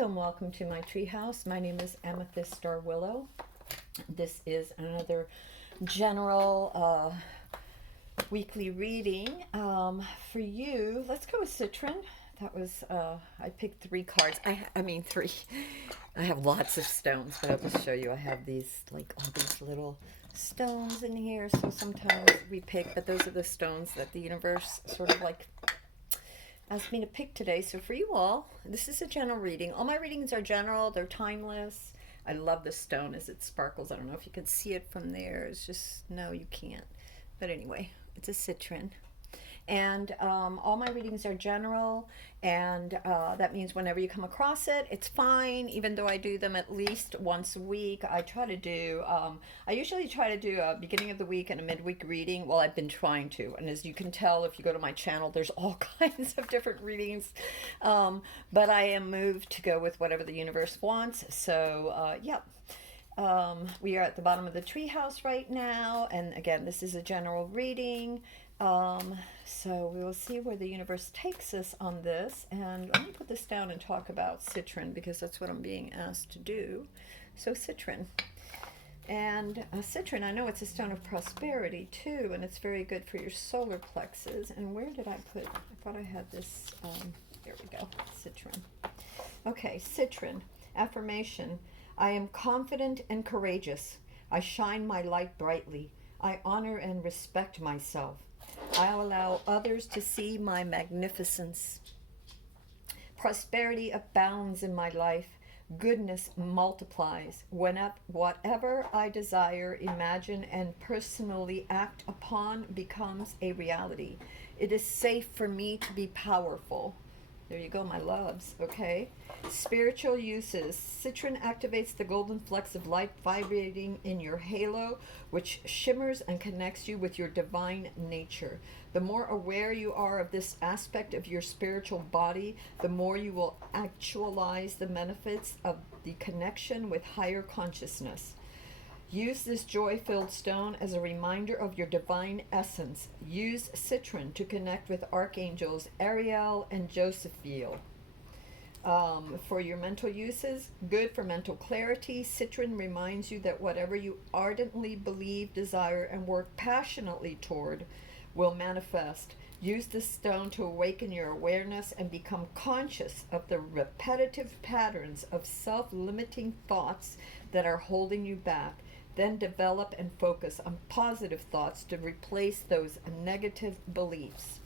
Hello and welcome to my treehouse. My name is Amethyst Star Willow. This is another general weekly reading for you. Let's go with Citrine. That was, I picked 3 cards. I mean 3. I have lots of stones, but I'll just show you. I have these, like all these little stones in here. So sometimes we pick, but those are the stones that the universe sort of like asked me to pick today. So for you all, this is a general reading. All my readings are general. They're timeless. I love the stone as it sparkles. I don't know if you can see it from there. It's just, no, you can't. But anyway, it's a citrine. And all my readings are general, and that means whenever you come across it, it's fine. Even though I do them at least once a week, I usually try to do a beginning of the week and a midweek reading. Well, I've been trying to, and as you can tell if you go to my channel, there's all kinds of different readings, but I am moved to go with whatever the universe wants. So yeah. We are at the bottom of the treehouse right now, and again, this is a general reading. So we will see where the universe takes us on this. And let me put this down and talk about Citrine, because that's what I'm being asked to do. So Citrine. And Citrine, I know it's a stone of prosperity too, and it's very good for your solar plexus. And where did I put, I thought I had this, there we go, Citrine. Okay, Citrine, affirmation. I am confident and courageous. I shine my light brightly. I honor and respect myself. I allow others to see my magnificence. Prosperity abounds in my life. Goodness multiplies. Whatever I desire, imagine, and personally act upon becomes a reality. It is safe for me to be powerful. There you go, my loves, okay? Spiritual uses. Citrine activates the golden flecks of light vibrating in your halo, which shimmers and connects you with your divine nature. The more aware you are of this aspect of your spiritual body, the more you will actualize the benefits of the connection with higher consciousness. Use this joy-filled stone as a reminder of your divine essence. Use Citrine to connect with archangels Ariel and Josephiel. For your mental uses, good for mental clarity. Citrine reminds you that whatever you ardently believe, desire, and work passionately toward will manifest. Use this stone to awaken your awareness and become conscious of the repetitive patterns of self-limiting thoughts that are holding you back. Then develop and focus on positive thoughts to replace those negative beliefs.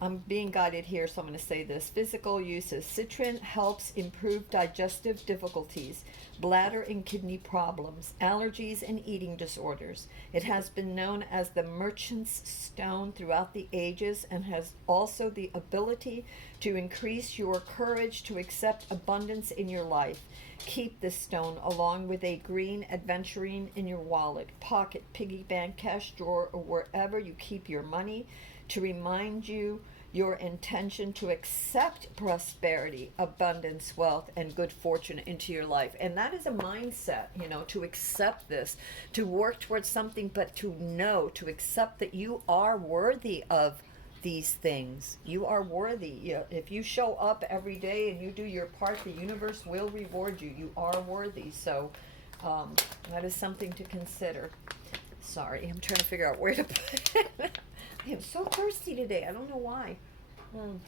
I'm being guided here, so I'm going to say this. Physical uses. Citrine helps improve digestive difficulties, bladder and kidney problems, allergies, and eating disorders. It has been known as the merchant's stone throughout the ages and has also the ability to increase your courage to accept abundance in your life. Keep this stone along with a green adventurine in your wallet, pocket, piggy bank, cash drawer, or wherever you keep your money to remind you your intention to accept prosperity, abundance, wealth, and good fortune into your life. And that is a mindset, to accept this, to work towards something, but to know, to accept that you are worthy of these things. You are worthy. If you show up every day and you do your part, the universe will reward you. You are worthy. So that is something to consider. Sorry, I'm trying to figure out where to put it. I am so thirsty today. I don't know why. All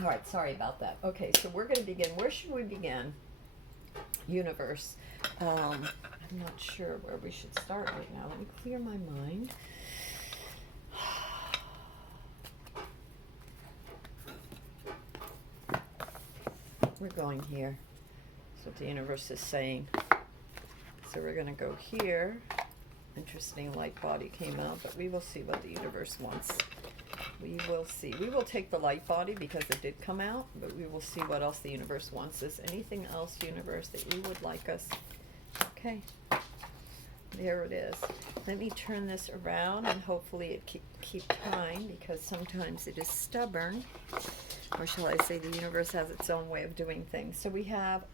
right, sorry about that. Okay, so we're going to begin. Where should we begin? Universe. I'm not sure where we should start right now. Let me clear my mind. We're going here. That's what the universe is saying. So we're going to go here. Interesting light body came out, but we will see what the universe wants. We will see. We will take the light body because it did come out, but we will see what else the universe wants us. Anything else, universe, that you would like us? Okay. There it is. Let me turn this around and hopefully it keep time, because sometimes it is stubborn. Or shall I say the universe has its own way of doing things. So we have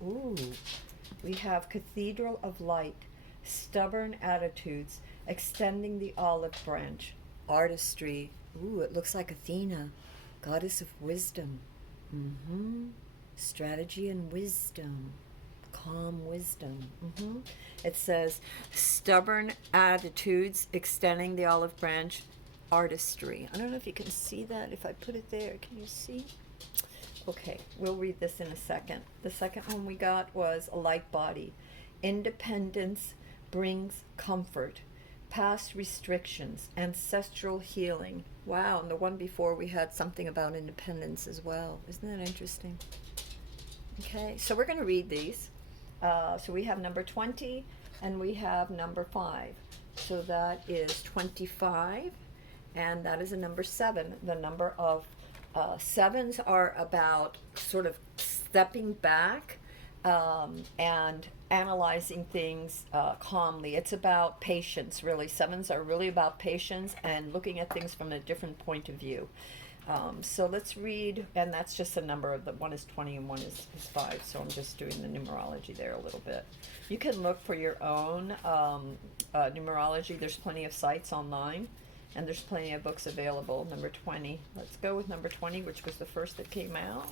Cathedral of Light. Stubborn attitudes, extending the olive branch, artistry. Ooh, it looks like Athena. Goddess of wisdom. Strategy and wisdom. Calm wisdom. It says, stubborn attitudes extending the olive branch, artistry. I don't know if you can see that. If I put it there, can you see? Okay, we'll read this in a second. The second one we got was a light body. Independence brings comfort. Past restrictions, ancestral healing. Wow, and the one before we had something about independence as well. Isn't that interesting? Okay, so we're going to read these. So we have number 20 and we have number 5. So that is 25 and that is a number 7. The number of 7s are about sort of stepping back and analyzing things calmly. It's about patience, really. 7s are really about patience and looking at things from a different point of view. So let's read, and that's just a number of the one is 20 and one is 5. So I'm just doing the numerology there a little bit. You can look for your own numerology. There's plenty of sites online, and there's plenty of books available. Number 20. Let's go with number 20, which was the first that came out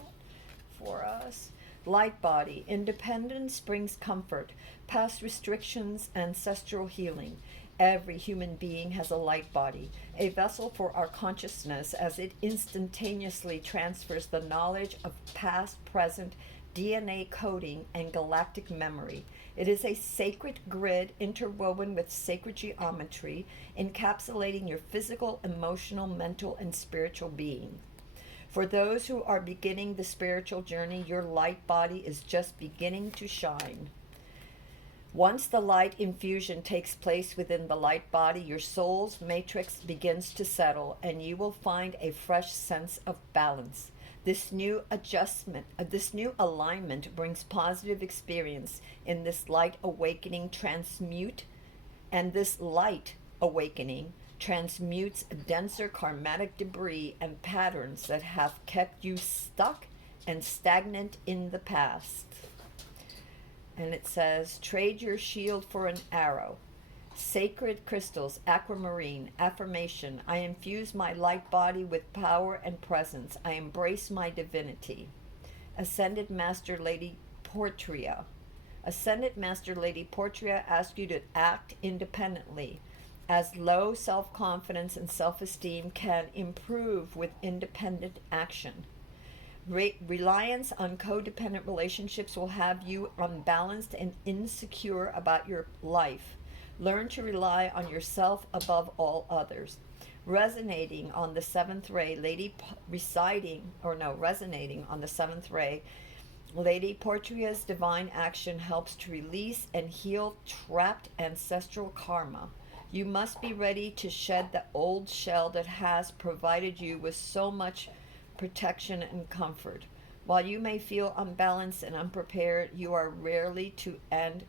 for us. Light body. Independence brings comfort. Past restrictions, ancestral healing. Every human being has a light body, a vessel for our consciousness as it instantaneously transfers the knowledge of past, present, DNA coding, and galactic memory. It is a sacred grid interwoven with sacred geometry, encapsulating your physical, emotional, mental, and spiritual being. For those who are beginning the spiritual journey, your light body is just beginning to shine. Once the light infusion takes place within the light body, your soul's matrix begins to settle, and you will find a fresh sense of balance. This new alignment brings positive experience in this light awakening and this light awakening transmutes denser karmatic debris and patterns that have kept you stuck and stagnant in the past. And it says, trade your shield for an arrow. Sacred crystals, Aquamarine Affirmation. I infuse my light body with power and presence. I embrace my divinity. Ascended Master Lady Portria. Ascended Master Lady Portria asks you to act independently, as low self-confidence and self-esteem can improve with independent action. Reliance on codependent relationships will have you unbalanced and insecure about your life. Learn to rely on yourself above all others. Resonating on the 7th ray, resonating on the 7th ray, Lady Portria's divine action helps to release and heal trapped ancestral karma. You must be ready to shed the old shell that has provided you with so much protection and comfort. While you may feel unbalanced and unprepared, you are ready to end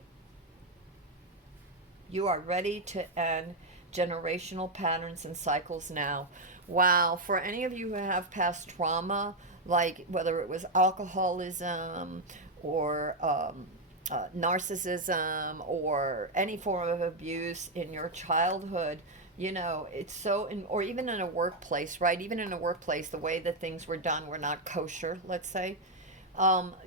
generational patterns and cycles now. Wow, for any of you who have past trauma, like whether it was alcoholism or narcissism or any form of abuse in your childhood, you know, it's so, or even in a workplace, right? Even in a workplace, the way that things were done were not kosher, let's say.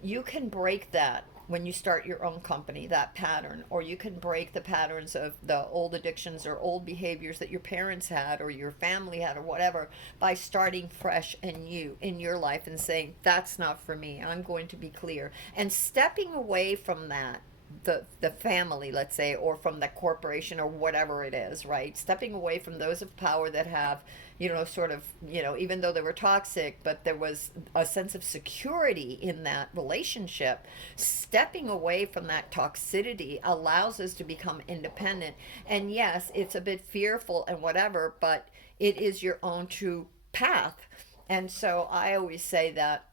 You can break that when you start your own company, that pattern, or you can break the patterns of the old addictions or old behaviors that your parents had or your family had or whatever by starting fresh and in your life and saying, that's not for me, I'm going to be clear. And stepping away from that, the family, let's say, or from the corporation or whatever it is, right? Stepping away from those of power that have, you know, sort of, you know, even though they were toxic, but there was a sense of security in that relationship. Stepping away from that toxicity allows us to become independent. And yes, it's a bit fearful and whatever, but it is your own true path. And so I always say that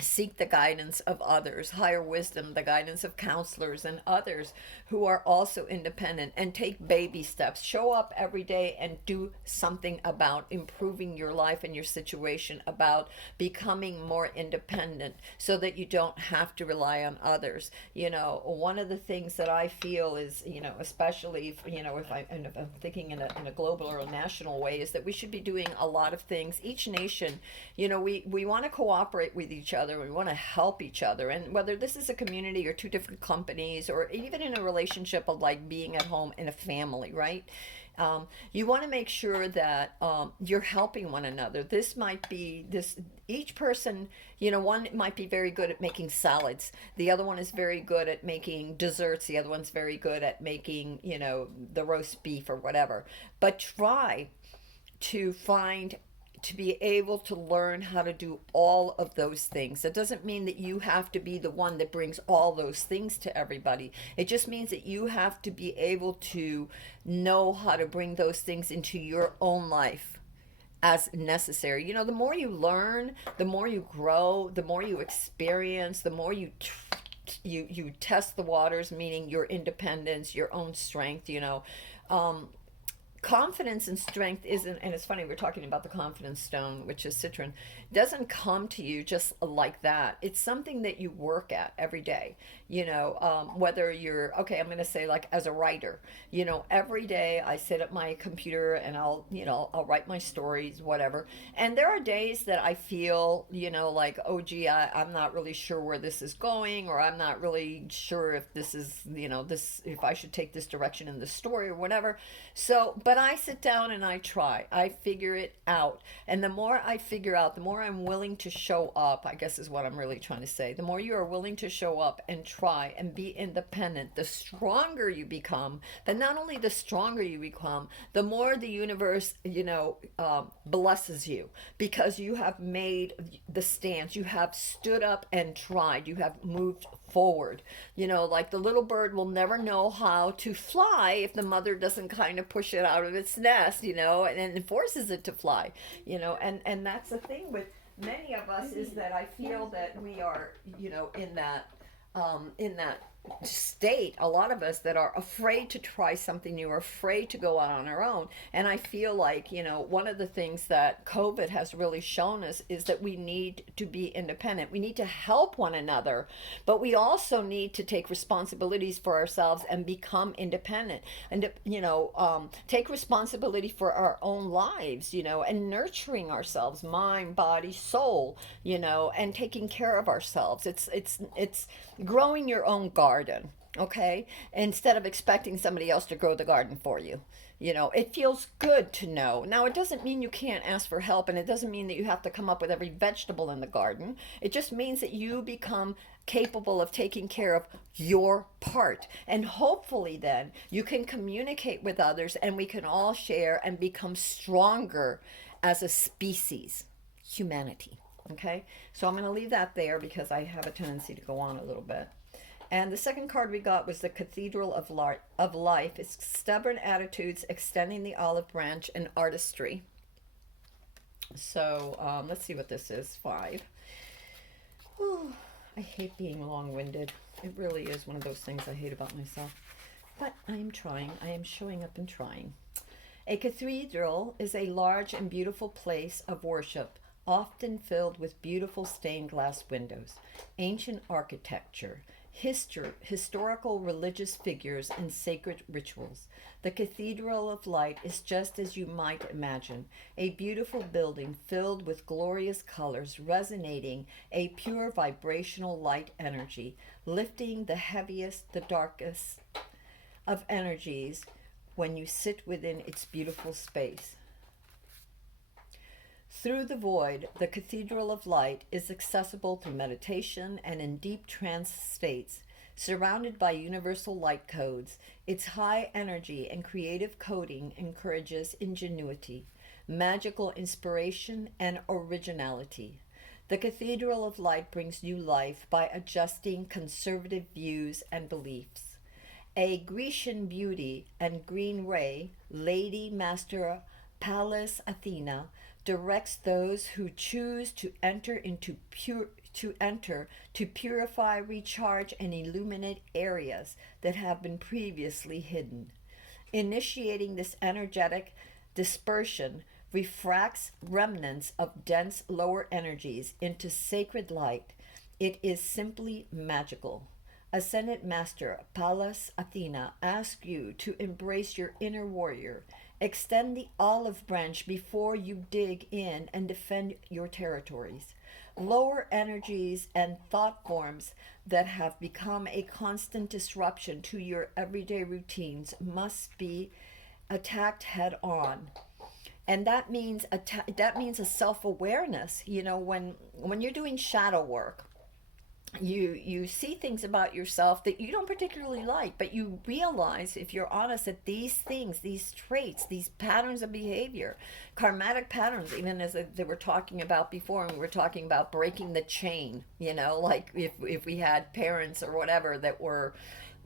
seek the guidance of others, higher wisdom, the guidance of counselors and others who are also independent, and take baby steps. Show up every day and do something about improving your life and your situation, about becoming more independent so that you don't have to rely on others. One of the things that I feel is, especially if I'm thinking in a global or a national way, is that we should be doing a lot of things. Each nation, we want to cooperate with each other. We want to help each other. And whether this is a community or two different companies, or even in a relationship of like being at home in a family, right? You want to make sure that you're helping one another. This might be each person, one might be very good at making salads. The other one is very good at making desserts. The other one's very good at making, the roast beef or whatever. But try to be able to learn how to do all of those things. It doesn't mean that you have to be the one that brings all those things to everybody. It just means that you have to be able to know how to bring those things into your own life as necessary. The more you learn, the more you grow, the more you experience, the more you test the waters, meaning your independence, your own strength. Confidence and strength isn't, and it's funny, we're talking about the confidence stone, which is Citrine, doesn't come to you just like that. It's something that you work at every day. Whether you're, okay, I'm going to say, like, as a writer, every day I sit at my computer and I'll write my stories, whatever. And there are days that I feel, like, oh gee, I'm not really sure where this is going, or I'm not really sure if this is, if I should take this direction in the story or whatever. But I sit down and I try. I figure it out. And the more I figure out, the more I'm willing to show up, I guess is what I'm really trying to say. The more you are willing to show up and try and be independent, the stronger you become. But not only the stronger you become, the more the universe, blesses you, because you have made the stance. You have stood up and tried. You have moved forward. Like the little bird will never know how to fly if the mother doesn't kind of push it out of its nest, and forces it to fly, and that's the thing with many of us, is that I feel that we are, in that state, a lot of us that are afraid to try something new, or afraid to go out on our own. And I feel like, one of the things that COVID has really shown us is that we need to be independent. We need to help one another, but we also need to take responsibilities for ourselves and become independent, and take responsibility for our own lives, and nurturing ourselves, mind, body, soul, and taking care of ourselves. It's growing your own garden, okay, instead of expecting somebody else to grow the garden for you. It feels good to know. Now, it doesn't mean you can't ask for help, and it doesn't mean that you have to come up with every vegetable in the garden. It just means that you become capable of taking care of your part, and hopefully then you can communicate with others, and we can all share and become stronger as a species, humanity. Okay, so I'm going to leave that there because I have a tendency to go on a little bit. And the second card we got was the Cathedral of Life. It's stubborn attitudes, extending the olive branch, and artistry. So let's see what this is. 5. Oh, I hate being long-winded. It really is one of those things I hate about myself. But I am trying. I am showing up and trying. A cathedral is a large and beautiful place of worship, often filled with beautiful stained glass windows, ancient architecture, historical religious figures, and sacred rituals. The Cathedral of Light is just as you might imagine, a beautiful building filled with glorious colors, resonating a pure vibrational light energy, lifting the heaviest, the darkest of energies when you sit within its beautiful space. Through the void, the Cathedral of Light is accessible through meditation and in deep trance states. Surrounded by universal light codes, its high energy and creative coding encourages ingenuity, magical inspiration, and originality. The Cathedral of Light brings new life by adjusting conservative views and beliefs. A Grecian beauty and green ray, Lady Master Pallas Athena, directs those who choose to enter to purify, recharge, and illuminate areas that have been previously hidden. Initiating this energetic dispersion refracts remnants of dense lower energies into sacred light. It is simply magical. Ascended Master Pallas Athena asks you to embrace your inner warrior. Extend the olive branch before you dig in and defend your territories. Lower energies and thought forms that have become a constant disruption to your everyday routines must be attacked head on. And that means a self-awareness. You know, when you're doing shadow work, you see things about yourself that you don't particularly like, but you realize, if you're honest, that these things, these traits, these patterns of behavior, karmatic patterns, even as they were talking about before, and we were talking about breaking the chain, you know, like if we had parents or whatever that were,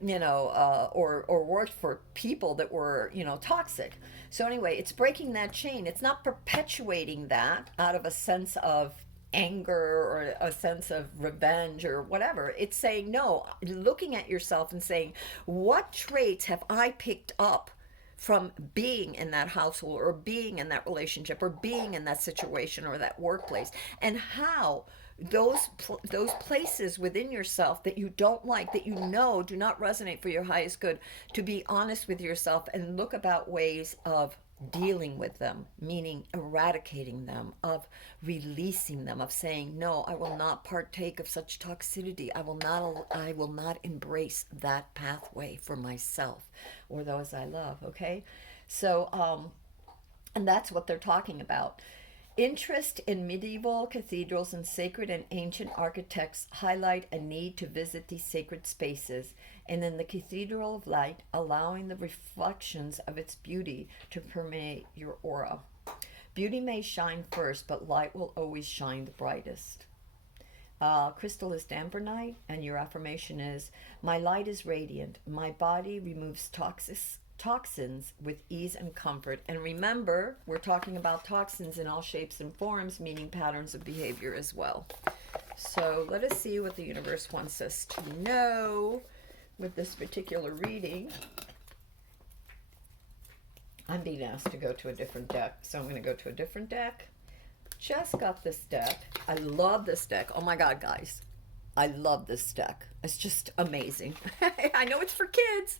you know, or worked for people that were, you know, toxic. So anyway, it's breaking that chain. It's not perpetuating that out of a sense of anger or a sense of revenge or whatever. It's saying, no, looking at yourself and saying, what traits have I picked up from being in that household or being in that relationship or being in that situation or that workplace, and how those places within yourself that you don't like, that you know do not resonate for your highest good, to be honest with yourself and look about ways of dealing with them, meaning eradicating them, of releasing them, of saying, no, I will not partake of such toxicity. I will not embrace that pathway for myself or those I love. Okay, so and that's what they're talking about. Interest in medieval cathedrals and sacred and ancient architects highlight a need to visit these sacred spaces, and in the Cathedral of Light, allowing the reflections of its beauty to permeate your aura. Beauty may shine first, but light will always shine the brightest. Crystal is Dampernight, and your affirmation is, my light is radiant. My body removes toxins with ease and comfort. And remember, we're talking about toxins in all shapes and forms, meaning patterns of behavior as well. So let us see what the universe wants us to know with this particular reading. I'm being asked to go to a different deck, so I'm going to go to a different deck. Just got this deck. I love this deck. Oh my God, guys. I love this deck. It's just amazing. I know it's for kids.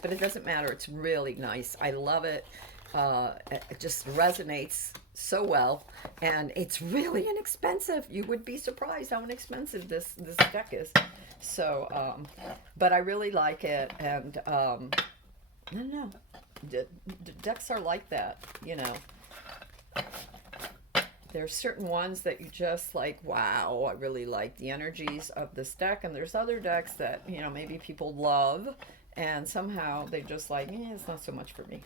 But it doesn't matter. It's really nice. I love it. It just resonates so well. And it's really inexpensive. You would be surprised how inexpensive this deck is. So, but I really like it. And I don't know. The decks are like that, you know. There's certain ones that you just like, wow, I really like the energies of this deck. And there's other decks that, you know, maybe people love, and somehow they just like, it's not so much for me.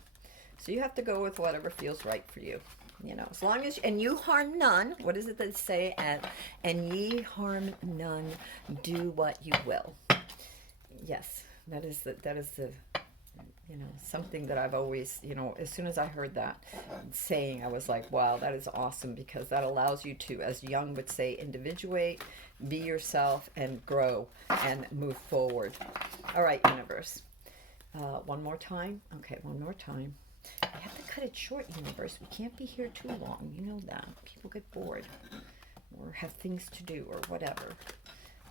So you have to go with whatever feels right for you. You know, as long as, and you harm none. What is it they say? And ye harm none, do what you will. Yes, that is the, you know, something that I've always, you know, as soon as I heard that saying, I was like, wow, that is awesome, because that allows you to, as Jung would say, individuate, be yourself, and grow and move forward. All right, universe. One more time. Okay, one more time. I have to cut it short, universe. We can't be here too long. You know that. People get bored or have things to do or whatever.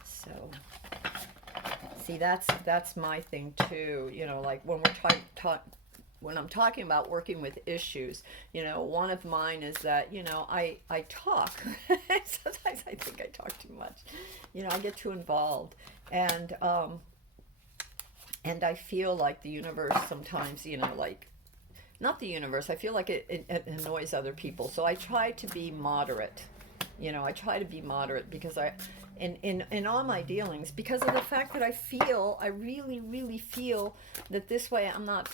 So, see, that's my thing too. You know, like when we're when I'm talking about working with issues, you know, one of mine is that, you know, I talk. Sometimes I think I talk too much. You know, I get too involved, and I feel like the universe sometimes, you know, like, not the universe, I feel like it annoys other people. So I try to be moderate. You know, I try to be moderate because in all my dealings, because of the fact that I really, really feel that this way I'm not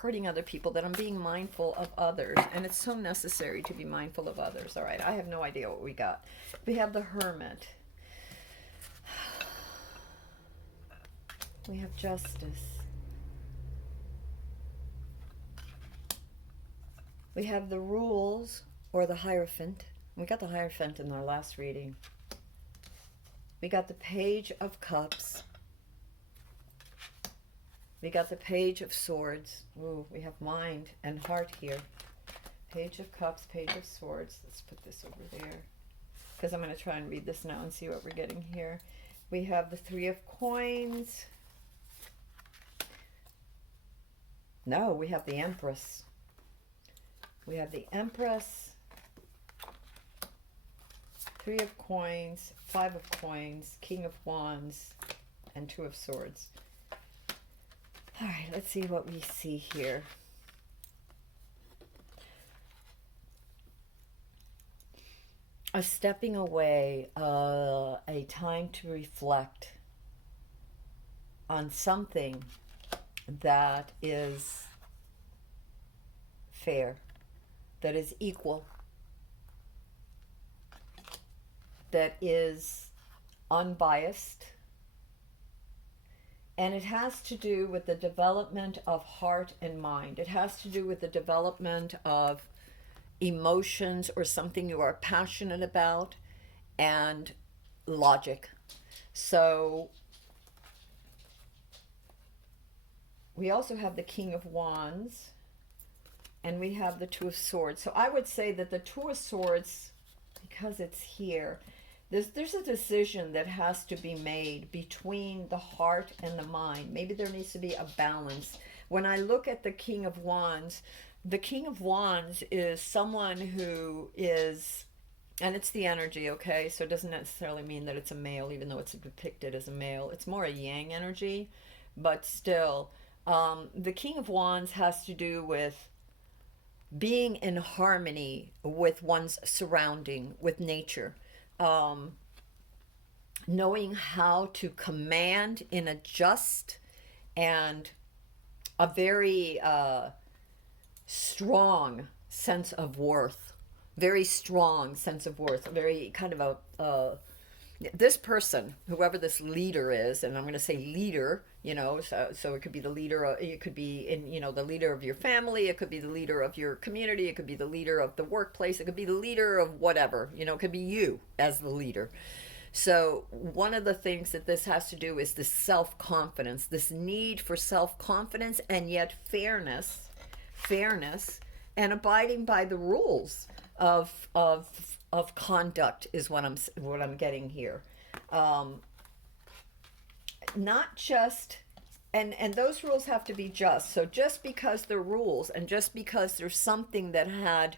hurting other people, that I'm being mindful of others. And it's so necessary to be mindful of others. All right, I have no idea what we got. We have the Hermit. We have Justice. We have the rules, or the Hierophant. We got the Hierophant in our last reading. We got the Page of Cups. We got the Page of Swords. Ooh, we have mind and heart here. Page of Cups, Page of Swords. Let's put this over there, because I'm going to try and read this now and see what we're getting here. We have the Three of Coins. No, we have the Empress. We have the Empress, Three of Coins, Five of Coins, King of Wands, and Two of Swords. All right, let's see what we see here. A stepping away, a time to reflect on something that is fair, that is equal, that is unbiased. And it has to do with the development of heart and mind. It has to do with the development of emotions or something you are passionate about, and logic. So we also have the King of Wands, and we have the Two of Swords. So I would say that the Two of Swords, because it's here, there's a decision that has to be made between the heart and the mind. Maybe there needs to be a balance. When I look at the King of Wands, the King of Wands is someone who is, and it's the energy, okay? So it doesn't necessarily mean that it's a male, even though it's depicted as a male. It's more a yang energy, but still, the King of Wands has to do with being in harmony with one's surrounding, with nature. Knowing how to command in a just and a very strong sense of worth, very strong sense of worth, a very kind of this person, whoever this leader is, and I'm going to say leader, so it could be the leader, it could be the leader of your family, it could be the leader of your community, it could be the leader of the workplace, it could be the leader of whatever, it could be you as the leader. So one of the things that this has to do is this self-confidence, this need for self-confidence, and yet fairness, and abiding by the rules of conduct is what I'm getting here. Not just, and those rules have to be just. So just because they're rules, and just because there's something that had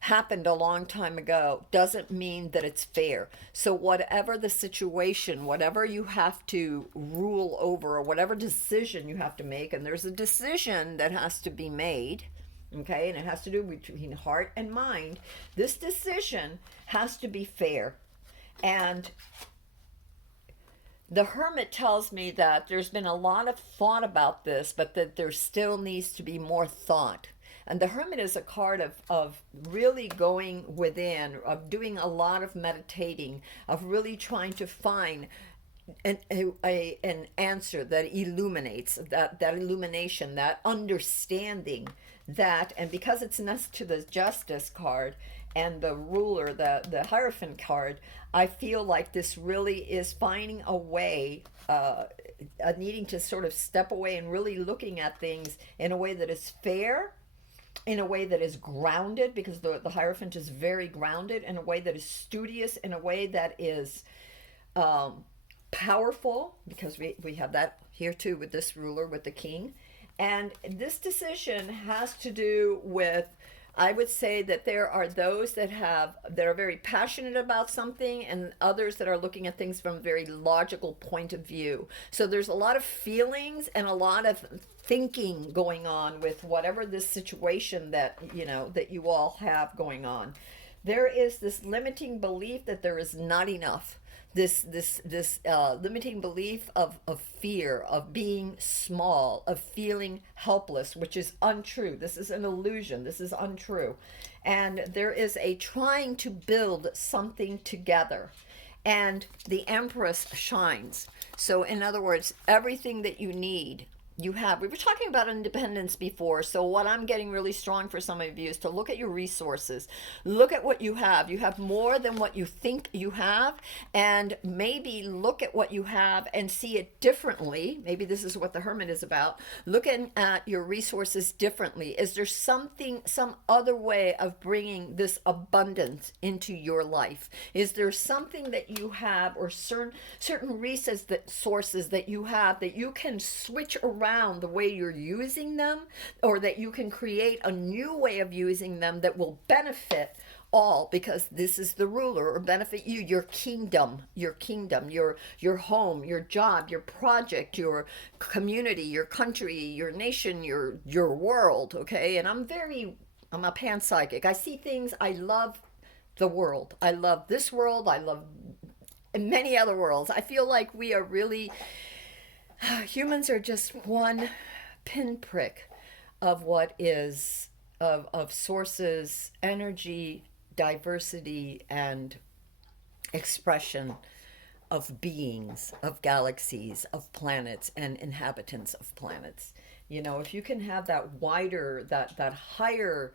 happened a long time ago, doesn't mean that it's fair. So whatever the situation, whatever you have to rule over, or whatever decision you have to make, and there's a decision that has to be made, okay, and it has to do between heart and mind, this decision has to be fair. And the Hermit tells me that there's been a lot of thought about this, but that there still needs to be more thought. And the Hermit is a card of really going within, of doing a lot of meditating, of really trying to find an answer that illuminates, that illumination, that understanding, that, and because it's next to the Justice card and the Ruler, the Hierophant card, I feel like this really is finding a way, needing to sort of step away and really looking at things in a way that is fair, in a way that is grounded, because the Hierophant is very grounded, in a way that is studious, in a way that is powerful, because we have that here too with this Ruler, with the King. And this decision has to do with, I would say that there are those that are very passionate about something, and others that are looking at things from a very logical point of view. So there's a lot of feelings and a lot of thinking going on with whatever this situation that you all have going on. There is this limiting belief that there is not enough. This limiting belief of fear, of being small, of feeling helpless, which is untrue. This is an illusion. This is untrue. And there is a trying to build something together. And the Empress shines. So in other words, everything that you need you have, we were talking about independence before, so what I'm getting really strong for some of you is to look at your resources. Look at what you have. You have more than what you think you have, and maybe look at what you have and see it differently. Maybe this is what the Hermit is about. Looking at your resources differently. Is there something, some other way of bringing this abundance into your life? Is there something that you have, or certain resources that you have, that you can switch around the way you're using them, or that you can create a new way of using them that will benefit all, because this is the ruler, or benefit you, your kingdom, your home, your job, your project, your community, your country, your nation, your world. Okay. And I'm a panpsychic. I see things. I love the world. I love this world. I love many other worlds. I feel like we are really, humans are just one pinprick of what is, of sources, energy, diversity, and expression of beings, of galaxies, of planets, and inhabitants of planets. You know, if you can have that wider, that higher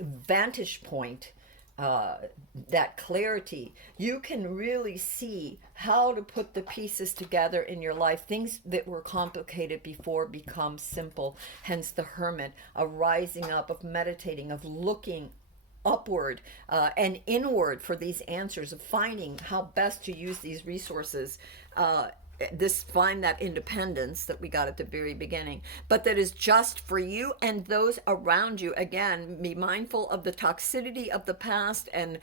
vantage point, that clarity, you can really see how to put the pieces together in your life. Things that were complicated before become simple. Hence the Hermit, a rising up, of meditating, of looking upward and inward for these answers, of finding how best to use these resources. Find that independence that we got at the very beginning, but that is just for you and those around you. Again, be mindful of the toxicity of the past, and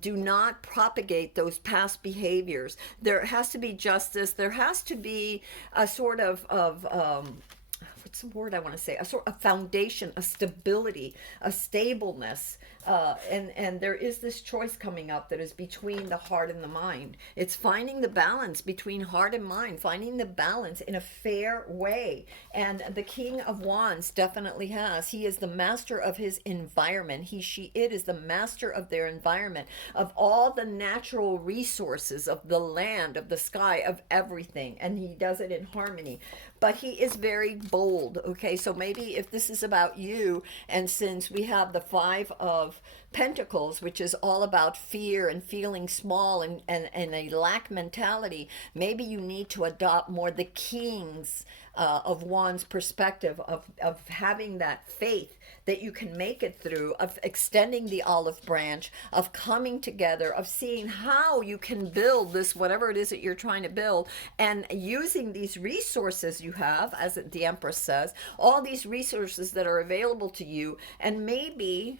do not propagate those past behaviors. There has to be justice. There has to be a sort of what's the word I want to say? A sort of foundation, a stability, a stableness. And there is this choice coming up that is between the heart and the mind. It's finding the balance between heart and mind, finding the balance in a fair way. And the King of Wands definitely has. He is the master of his environment. It is the master of their environment, of all the natural resources, of the land, of the sky, of everything. And he does it in harmony. But he is very bold. Okay, so maybe if this is about you, and since we have the Five of Pentacles, which is all about fear and feeling small, and a lack mentality, maybe you need to adopt more the King's of Wands perspective, of having that faith that you can make it through, of extending the olive branch, of coming together, of seeing how you can build this, whatever it is that you're trying to build, and using these resources you have, as the Empress says, all these resources that are available to you, and maybe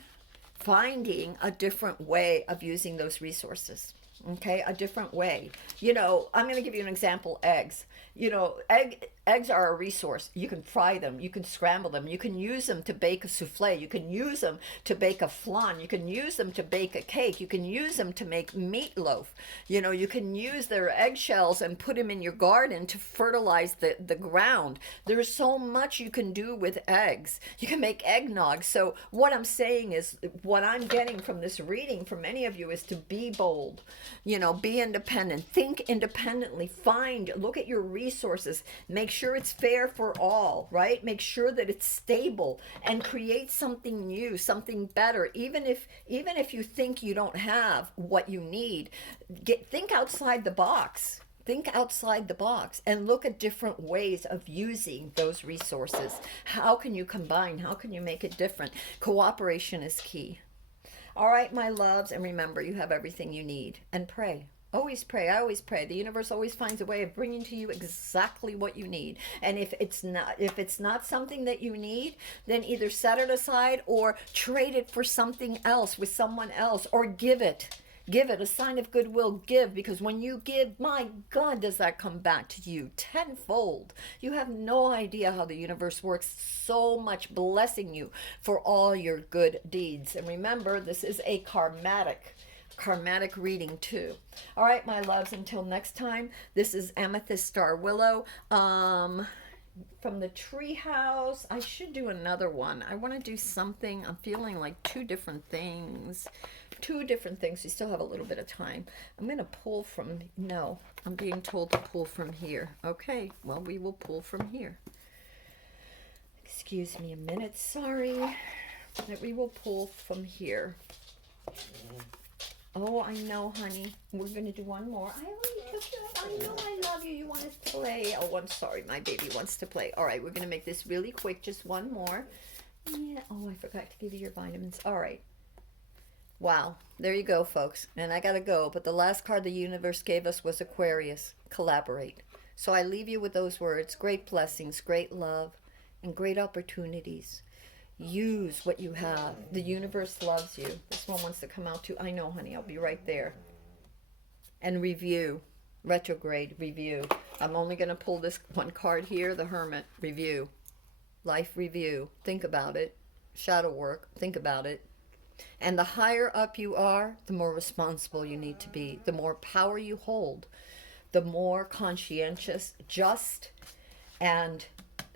finding a different way of using those resources. Okay, a different way. You know, I'm going to give you an example. Eggs. You know, eggs are a resource. You can fry them, you can scramble them, you can use them to bake a souffle, you can use them to bake a flan, you can use them to bake a cake, you can use them to make meatloaf. You know, you can use their eggshells and put them in your garden to fertilize the ground. There's so much you can do with eggs. You can make eggnog. So what I'm saying is, what I'm getting from this reading for many of you is to be bold, you know, be independent, think independently, look at your resources, make sure it's fair for all, right? Make sure that it's stable, and create something new, something better. Even if you think you don't have what you need, think outside the box. Think outside the box and look at different ways of using those resources. How can you combine? How can you make it different? Cooperation is key. All right, my loves, and remember, you have everything you need. And pray. Always pray. I always pray. The universe always finds a way of bringing to you exactly what you need. And if it's not something that you need, then either set it aside or trade it for something else with someone else, or give it. Give it a sign of goodwill. Give, because when you give, my God, does that come back to you tenfold. You have no idea how the universe works, so much blessing you for all your good deeds. And remember, this is a karmatic reading too. All right, my loves, until next time, this is Amethyst Star Willow from the Treehouse. I should do another one. I want to do something. I'm feeling like two different things. two different things. We still have a little bit of time. I'm going to pull from, no, I'm being told to pull from here. Okay, well, we will pull from here. Excuse me a minute, sorry. That we will pull from here. Oh, I know, honey. We're going to do one more. I already took you. I know I love you. You want to play. Oh, I'm sorry. My baby wants to play. All right, we're going to make this really quick. Just one more. Yeah. Oh, I forgot to give you your vitamins. All right. Wow. There you go, folks. And I got to go. But the last card the universe gave us was Aquarius. Collaborate. So I leave you with those words. Great blessings, great love, and great opportunities. Use what you have. The universe loves you. This one wants to come out too. I know, honey. I'll be right there. And review. Retrograde. Review. I'm only going to pull this one card here. The Hermit. Review. Life review. Think about it. Shadow work. Think about it. And the higher up you are, the more responsible you need to be. The more power you hold. The more conscientious, just, and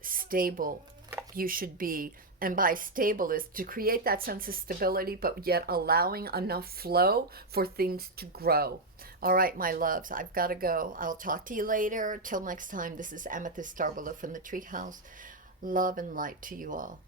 stable you should be. And by stable is to create that sense of stability, but yet allowing enough flow for things to grow. All right, my loves, I've got to go. I'll talk to you later. Till next time, this is Amethyst Starbelow from the Treehouse. Love and light to you all.